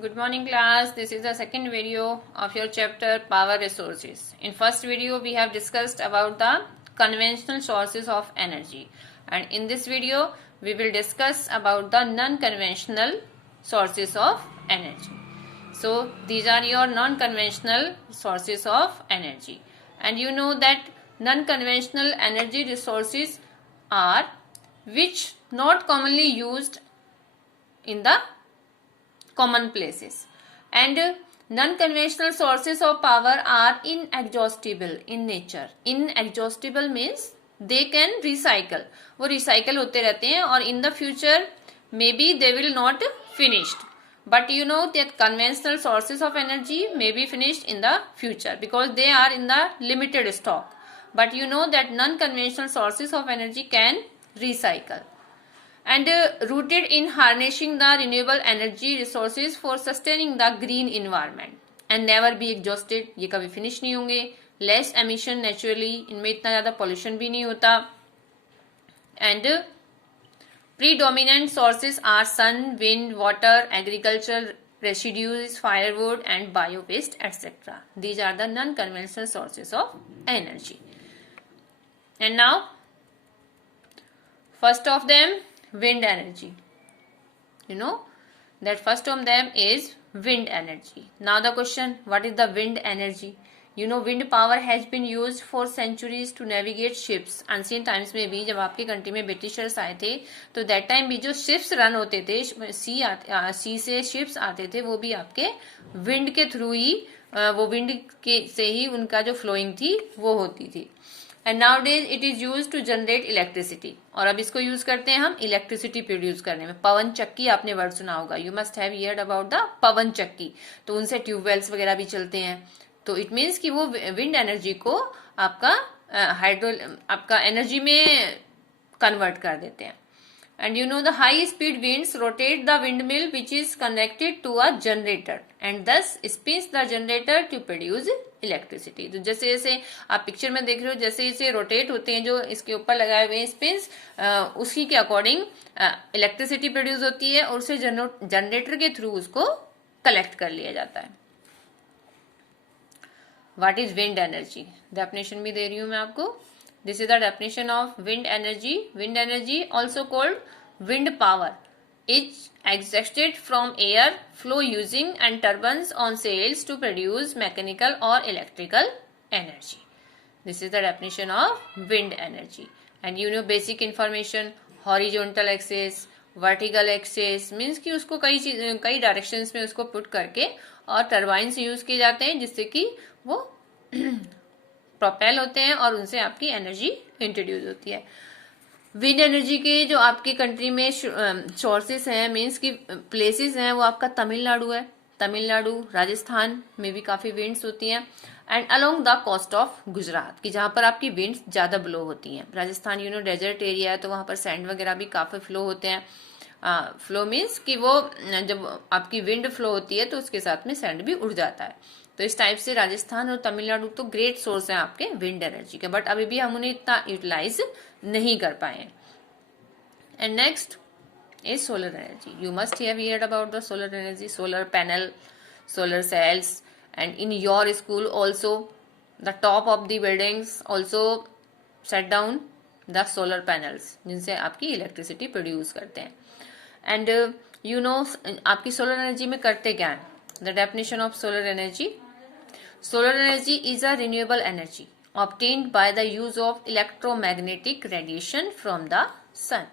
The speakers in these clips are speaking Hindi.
Good morning class. This is the second video of your chapter Power Resources. In first video we have discussed about the conventional sources of energy, and in this video we will discuss about the non-conventional sources of energy. So these are your non-conventional sources of energy, and you know that non-conventional energy resources are which not commonly used in the common places, and non-conventional sources of power are inexhaustible in nature. Inexhaustible means they can recycle, वो recycle होते रहते हैं और in the future maybe they will not finished, but you know that conventional sources of energy may be finished in the future because they are in the limited stock, but you know that non-conventional sources of energy can recycle and rooted in harnessing the renewable energy resources for sustaining the green environment and never be exhausted. ये कभी फिनिश नहीं होंगे. लेस एमिशन नेचुरली, इनमें इतना ज़्यादा पॉल्यूशन भी नहीं होता. And predominant sources are sun, wind, water, agricultural residues, firewood and bio waste, etc. These are the non-conventional sources of energy. And now first of them, wind energy. You know that first of them is wind energy. Now the question, what is the wind energy? You know wind power has been used for centuries to navigate ships. Ancient times में भी जब आपके कंट्री में ब्रिटिशर्स आए थे तो दैट टाइम भी जो शिप्स रन होते थे, सी से शिप्स आते थे, वो भी आपके विंड के थ्रू ही, वो विंड के से ही उनका जो फ्लोइंग थी वो होती थी. And nowadays it is use to generate electricity, और अब इसको यूज करते हैं हम इलेक्ट्रिसिटी प्रोड्यूस करने में. पवन चक्की आपने वर्ड सुना होगा, you must have heard about the pawan chakki. तो उनसे ट्यूबवेल्स वगैरह भी चलते हैं. तो इट मीन्स कि वो विंड एनर्जी को आपका आपका एनर्जी में कन्वर्ट कर देते हैं. And you know the high speed winds rotate the windmill which is connected to a generator and thus spins the generator to produce electricity. तो जैसे जैसे आप पिक्चर में देख रहे हो, जैसे जैसे रोटेट होते हैं जो इसके ऊपर लगाए हुए स्पिन्स, उसी के अकॉर्डिंग इलेक्ट्रिसिटी प्रोड्यूस होती है और उसे जनरेटर के थ्रू उसको कलेक्ट कर लिया जाता है. What is wind energy? Definition भी दे रही हूं मैं आपको. This is the definition of wind energy. Wind energy, also called wind power, is extracted from air flow using and turbines on sails to produce mechanical or electrical energy. This is the definition of wind energy. And you know basic information, horizontal axis, vertical access means कि उसको कई डायरेक्शंस में उसको पुट करके और टर्बाइन्स यूज किए जाते हैं जिससे कि वो प्रोपेल होते हैं और उनसे आपकी एनर्जी इंट्रोड्यूस होती है. विंड एनर्जी के जो आपकी कंट्री में सोर्सेस हैं, मीन्स की प्लेसेस हैं, वो आपका तमिलनाडु है. तमिलनाडु, राजस्थान में भी काफी विंड्स होती हैं. And along the coast of Gujarat, की जहां पर आपकी विंड्स ज्यादा ब्लो होती हैं. Rajasthan you know desert area है तो वहां पर सैंड वगैरह भी काफी फ्लो होते हैं. फ्लो मीन्स कि वो जब आपकी विंड फ्लो होती है तो उसके साथ में सैंड भी उड़ जाता है. तो इस टाइप से राजस्थान और तमिलनाडु तो ग्रेट सोर्स हैं आपके विंड एनर्जी के, बट अभी भी हम उन्हें इतना यूटिलाइज नहीं कर पाए. And next is solar energy. You must have heard about the solar energy, solar panel, solar cells, and in your school also the top of the buildings also set down the solar panels जिनसे आपकी इलेक्ट्रिसिटी प्रोड्यूस करते हैं. एंड यू नो आपकी सोलर एनर्जी में करते क्या है. The definition of solar energy, solar energy is a renewable energy obtained by the use of electromagnetic radiation from the sun.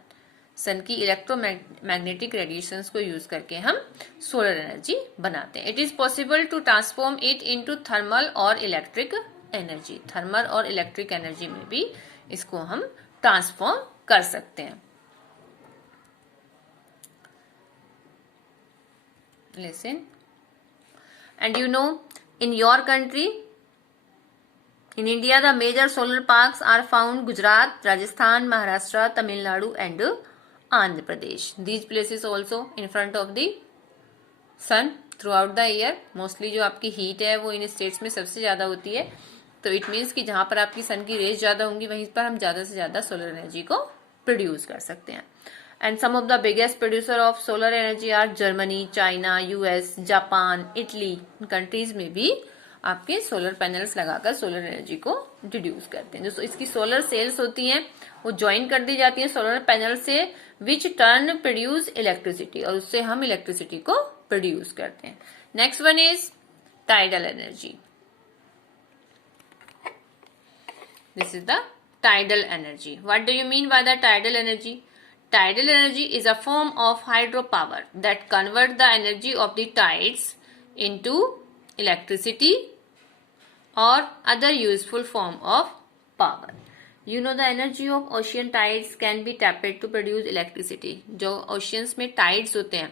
सन की इलेक्ट्रोमैग्नेटिक रेडिएशंस को यूज करके हम सोलर एनर्जी बनाते हैं. It is possible to transform it into thermal और इलेक्ट्रिक एनर्जी. थर्मल और इलेक्ट्रिक एनर्जी में भी इसको हम ट्रांसफॉर्म कर सकते हैं. Listen, and you know in your country, in India the major solar parks are found Gujarat, Rajasthan, Maharashtra, Tamil Nadu and Andhra Pradesh. These places also in front of the sun throughout the year. Mostly जो आपकी हीट है वो इन स्टेट्स में सबसे ज्यादा होती है. तो इट मीन्स कि जहां पर आपकी सन की रेज ज्यादा होंगी वहीं पर हम ज्यादा से ज्यादा सोलर एनर्जी को प्रोड्यूस कर सकते हैं. And some of the biggest producer of solar energy are Germany, China, US, Japan, Italy. Countries में भी आपके सोलर पैनल्स लगाकर सोलर एनर्जी को इंट्रोड्यूस करते हैं। जो इसकी सोलर सेल्स होती हैं वो ज्वाइन कर दी जाती हैं सोलर पैनल से, विच टर्न प्रोड्यूस इलेक्ट्रिसिटी, और उससे हम इलेक्ट्रिसिटी को प्रोड्यूस करते हैं। Next one is tidal energy. This is the tidal energy. What do you mean by the tidal energy? Tidal energy is a form of hydropower that convert the energy of the tides into electricity or other useful form of power. You know the energy of ocean tides can be tapped to produce electricity. जो oceans में tides होते हैं,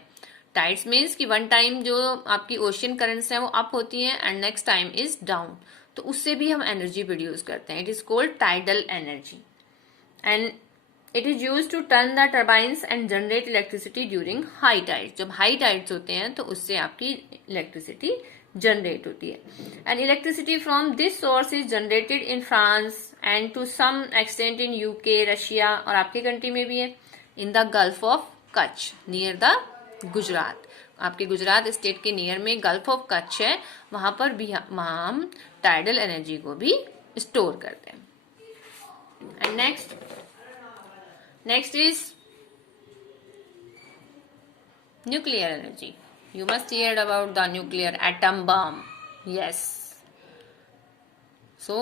tides means कि one time जो आपकी ocean currents हैं वो up होती हैं and next time is down, तो उससे भी हम एनर्जी प्रोड्यूस करते हैं। It is called tidal energy and it is used to turn the turbines and generate electricity during high tides. जब हाई टाइड्स होते हैं तो उससे आपकी इलेक्ट्रिसिटी जनरेट होती है। And electricity from this source is generated in France and to some extent in UK, Russia, और आपकी कंट्री में भी है in the Gulf of Kutch near the Gujarat. आपके गुजरात स्टेट के नियर में गल्फ ऑफ कच्छ है, वहां पर भी हम टाइडल एनर्जी को भी स्टोर करते हैं। And next is nuclear energy. You must here about the nuclear atom bomb. Yes, so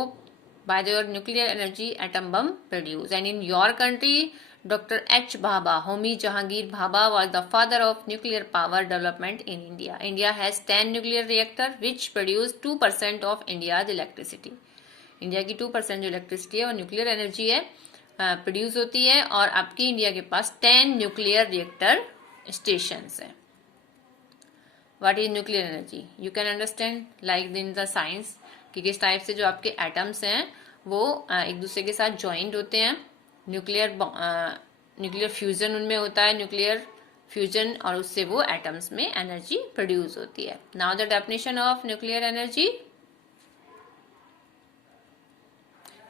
by their nuclear energy atom bomb produced. And in your country, Dr. H. Bhabha, Homi Jahangir Bhabha, was the father of nuclear power development in India. India has 10 nuclear reactors which produce 2% of India's electricity. India की 2% जो इलेक्ट्रिसिटी है वो न्यूक्लियर एनर्जी है, प्रोड्यूस होती है, और आपकी इंडिया के पास 10 न्यूक्लियर रिएक्टर स्टेशंस हैं। What is nuclear energy? You can understand like in the science कि किस टाइप से जो आपके एटम्स हैं वो एक दूसरे के साथ ज्वाइंट होते हैं। न्यूक्लियर फ्यूजन उनमें होता है, न्यूक्लियर फ्यूजन, और उससे वो एटम्स में एनर्जी प्रोड्यूस होती है। Now the definition of nuclear energy,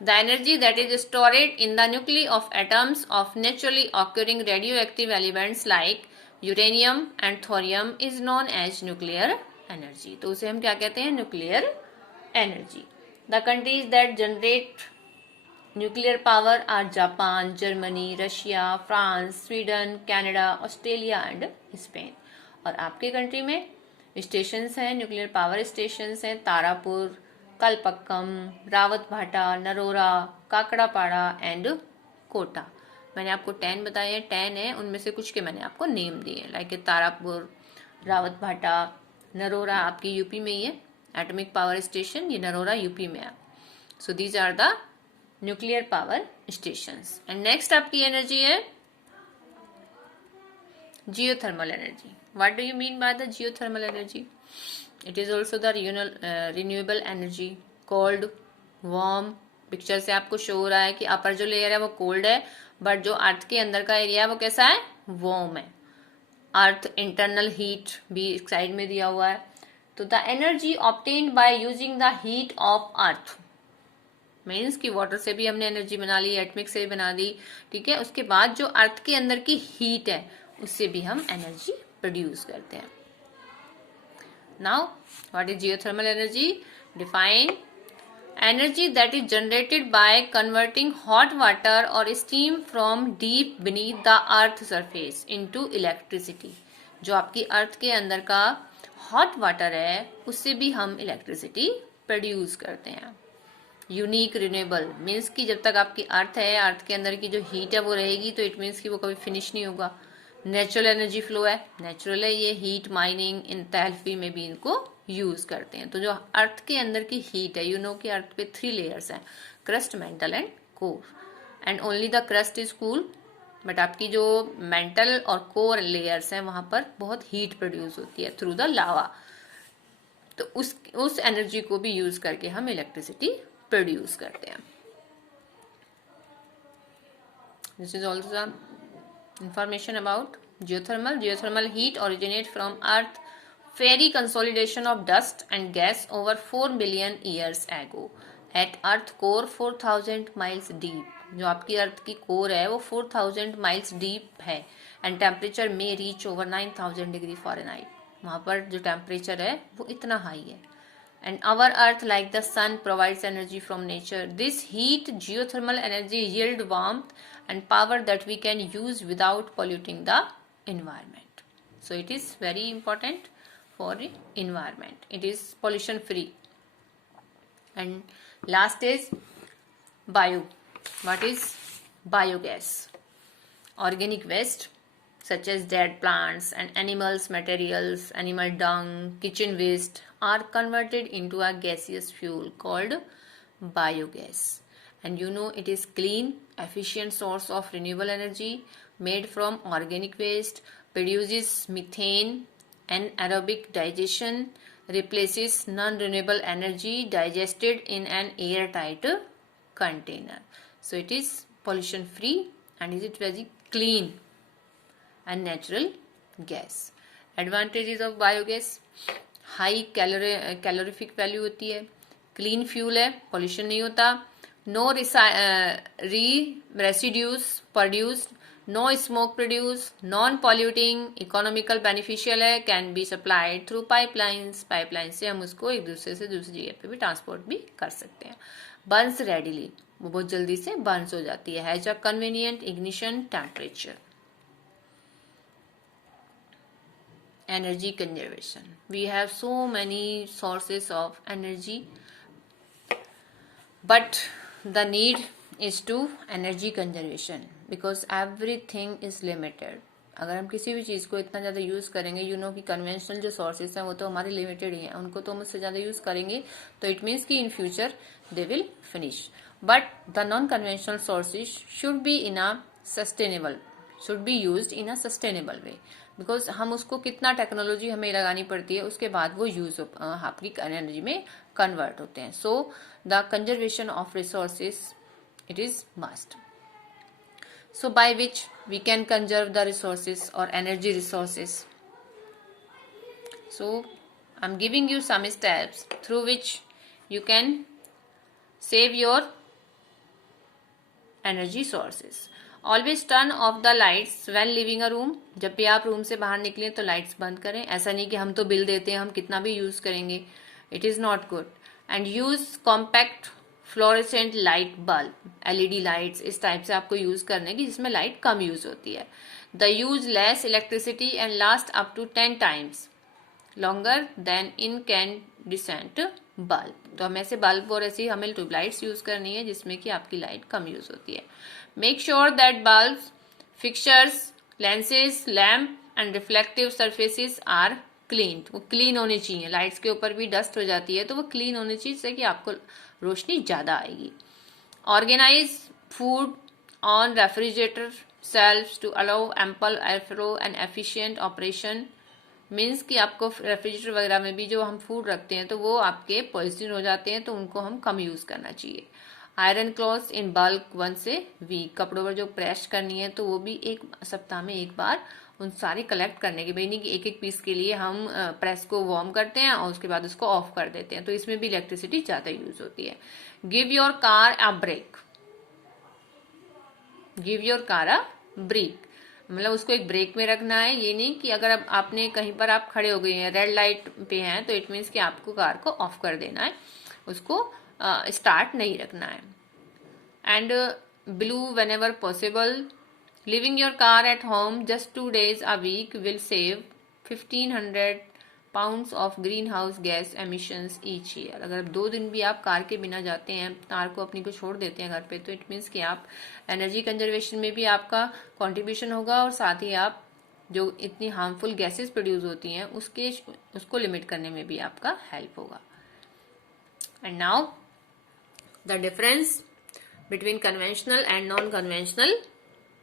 the energy that is stored in the nuclei of atoms of naturally occurring radioactive elements like uranium and thorium is known as nuclear energy. तो उसे हम क्या कहते हैं? Nuclear energy. The countries that generate nuclear power are Japan, Germany, Russia, France, Sweden, Canada, Australia and Spain. और आपके कंट्री में स्टेशंस हैं, न्यूक्लियर पावर स्टेशंस हैं, तारापुर, कलपक्कम, रावत भाटा, नरोरा, काकड़ापाड़ा एंड कोटा। मैंने आपको 10 बताए हैं, 10 है, उनमें से कुछ के मैंने आपको नेम दिए, लाइक तारापुर, रावत भाटा, नरोरा आपकी यूपी में ही है, एटॉमिक पावर स्टेशन, ये नरोरा यूपी में है। So these are the nuclear power stations. And next आपकी एनर्जी है geothermal energy. What do you mean by the geothermal energy? It is also the renewable energy, cold, warm. Picture से आपको शो हो रहा है कि अपर जो लेयर है वो कोल्ड है, बट जो अर्थ के अंदर का एरिया है वो कैसा है? वार्म है। अर्थ इंटरनल हीट भी एक साइड में दिया हुआ है। तो the energy obtained by using the heat of earth, means कि वाटर से भी हमने एनर्जी बना ली, एटमिक से भी बना दी, ठीक है। उसके बाद जो अर्थ के अंदर की हीट है उससे भी हम एनर्जी प्रोड्यूस करते हैं। Now what is geothermal energy? Define energy that is generated by converting hot water और steam from deep beneath the earth surface into electricity. जो आपकी अर्थ के अंदर का हॉट वाटर है उससे भी हम इलेक्ट्रिसिटी प्रोड्यूस करते हैं। यूनिक रिन्यूएबल मीन्स कि जब तक आपकी अर्थ है, अर्थ के अंदर की जो हीट है वो रहेगी, तो इट मीन्स कि वो कभी फिनिश नहीं होगा। नेचुरल एनर्जी फ्लो है, नेचुरल है ये, हीट माइनिंग इन तहलफी में भी इनको यूज करते हैं। तो जो अर्थ के अंदर की हीट है, यू नो कि अर्थ पे 3 लेयर्स हैं, crust, mental and core, and only the crust is cool, but आपकी जो मेंटल और कोर लेयर्स हैं वहां पर बहुत हीट प्रोड्यूस होती है थ्रू द लावा। तो उस एनर्जी को भी यूज करके हम इलेक्ट्रिसिटी प्रोड्यूस करते हैं। This is also the information about geothermal. Geothermal heat originate from earth fiery consolidation of dust and gas over 4 billion years ago at earth core 4000 miles deep. जो आपकी अर्थ की कोर है वो 4000 माइल्स डीप है एंड टेम्परेचर में रीच ओवर 9000 डिग्री फ़ारेनहाइट। वहाँ पर जो टेम्परेचर है वो इतना हाई है। And our earth like the sun provides energy from nature. This heat geothermal energy yield warmth and power that we can use without polluting the environment. So it is very important for environment. It is pollution free. And last is bio. What is biogas? Organic waste such as dead plants and animals materials, animal dung, kitchen waste are converted into a gaseous fuel called biogas. And you know it is clean, efficient source of renewable energy made from organic waste, produces methane, and aerobic digestion replaces non-renewable energy digested in an airtight container. So it is pollution free and is it very clean and natural gas. Advantages of biogas: high calorific value होती है, clean fuel है, pollution नहीं होता, no residues produced, no smoke produced, non-polluting, economical beneficial है, can be supplied through pipelines. Pipeline से हम उसको एक दूसरे से दूसरी जगह पे भी ट्रांसपोर्ट भी कर सकते हैं. burns readily, वो बहुत जल्दी से बर्न्स हो जाती है. Has a convenient ignition temperature. Energy conservation. We have so many sources of energy, but the need is to energy conservation because everything is limited. अगर हम किसी भी चीज़ को इतना ज़्यादा यूज़ करेंगे, यू नो कि कन्वेंशनल जो सोर्सेज हैं वो तो हमारे लिमिटेड ही हैं, उनको तो हम उससे ज़्यादा यूज़ करेंगे तो इट मीन्स कि in future they will finish. But the non conventional sources should be in a sustainable, should be used in a sustainable way, because हम उसको कितना टेक्नोलॉजी हमें लगानी पड़ती है उसके बाद वो यूज आपकी एनर्जी में कन्वर्ट होते हैं. So the conservation of resources it is must. So by which we can conserve the resources or energy resources. So I'm giving you some steps through which you can save your energy sources. Always turn off the lights when leaving a room. जब भी आप रूम से बाहर निकलें तो लाइट्स बंद करें. ऐसा नहीं कि हम तो बिल देते हैं, हम कितना भी यूज करेंगे. It is not good. And use compact fluorescent light bulb, LED lights इस टाइप से आपको यूज करने की जिसमें लाइट कम यूज होती है. The use less electricity and last up to 10 times longer than incandescent bulb. तो हमें ऐसे बल्ब और ऐसी हमें ट्यूबलाइट्स यूज करनी है जिसमें कि आपकी लाइट कम यूज होती है. Make sure that bulb, fixtures, lenses, lamp and reflective surfaces are clean. वो क्लीन होनी चाहिए. लाइट्स के ऊपर भी डस्ट हो जाती है तो वो क्लीन होनी चाहिए जिससे कि आपको रोशनी ज्यादा आएगी. Organise food on refrigerator shelves to allow ample airflow and efficient operation. Means कि आपको रेफ्रिजरेटर वगैरह में भी जो हम फूड रखते हैं तो वो आपके पॉइजन हो जाते हैं तो उनको हम कम यूज करना चाहिए. आयरन क्लॉथ्स इन बल्क 1 से वीक. कपड़ों पर जो प्रेस करनी है तो वो भी एक सप्ताह में एक बार उन सारे कलेक्ट करने के, भाई नहीं कि एक एक पीस के लिए हम प्रेस को वार्म करते हैं और उसके बाद उसको ऑफ कर देते हैं, तो इसमें भी इलेक्ट्रिसिटी ज्यादा यूज होती है. Give your car a break. Give your car a break मतलब उसको एक ब्रेक में रखना है. ये नहीं कि अगर अब आपने कहीं पर आप खड़े हो गए हैं, रेड लाइट पे हैं, तो इट मीन्स कि आपको कार को ऑफ कर देना है, उसको स्टार्ट नहीं रखना है. And blue when ever possible. Leaving your car at home just 2 days a week will save 1500 pounds of greenhouse gas emissions each year. अगर 2 दिन भी आप कार के बिना जाते हैं, कार को अपनी को छोड़ देते हैं घर पे, तो इट मीन्स कि आप एनर्जी कंजर्वेशन में भी आपका कंट्रीब्यूशन होगा और साथ ही आप जो इतनी हार्मफुल गैसेस प्रोड्यूस होती हैं उसको लिमिट करने में भी आपका हेल्प होगा. And now the difference between conventional and non conventional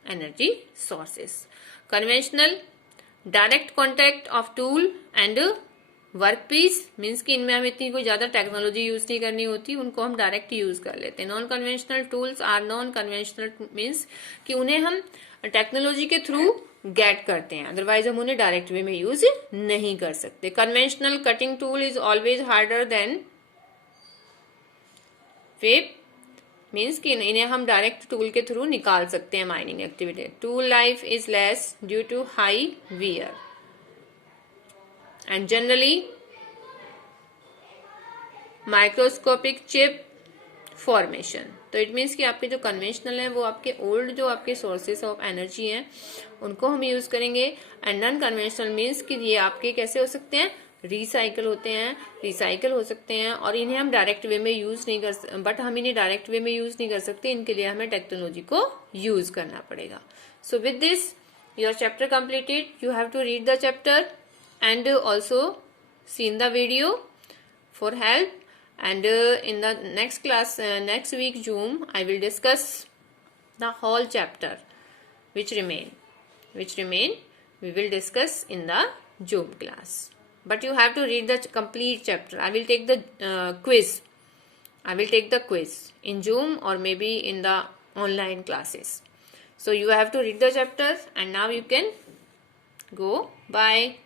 energy sources. Conventional, direct contact of tool and workpiece, means कि इनमें हमें इतनी कोई ज्यादा टेक्नोलॉजी यूज नहीं करनी होती, उनको हम डायरेक्ट यूज कर लेते हैं. Non conventional tools are non conventional means कि उन्हें हम टेक्नोलॉजी के थ्रू गेट करते हैं, अदरवाइज हम उन्हें डायरेक्ट वे में यूज नहीं कर सकते. Conventional cutting tool is always harder than web means कि इन्हें हम डायरेक्ट टूल के थ्रू निकाल सकते हैं mining activity. Tool life is less due to high wear and generally microscopic chip formation. तो इट मीन्स कि आपके जो कन्वेंशनल है वो आपके ओल्ड जो आपके सोर्सेस ऑफ एनर्जी हैं उनको हम यूज करेंगे. एंड नॉन कन्वेंशनल मीन्स कि ये आपके कैसे हो सकते हैं, रिसाइकल होते हैं, रिसाइकल हो सकते हैं. और इन्हें हम डायरेक्ट वे में यूज नहीं कर, बट हम इन्हें डायरेक्ट वे में यूज नहीं कर सकते. इनके लिए हमें टेक्नोलॉजी को यूज करना पड़ेगा. So with this your chapter completed. You have to read the chapter and also seen the video for help. And in the next class, next week Zoom, I will discuss the whole chapter which remain we will discuss in the Zoom class. But you have to read the complete chapter. I will take the quiz. I will take the quiz in Zoom or maybe in the online classes. So you have to read the chapter, and now you can go. Bye.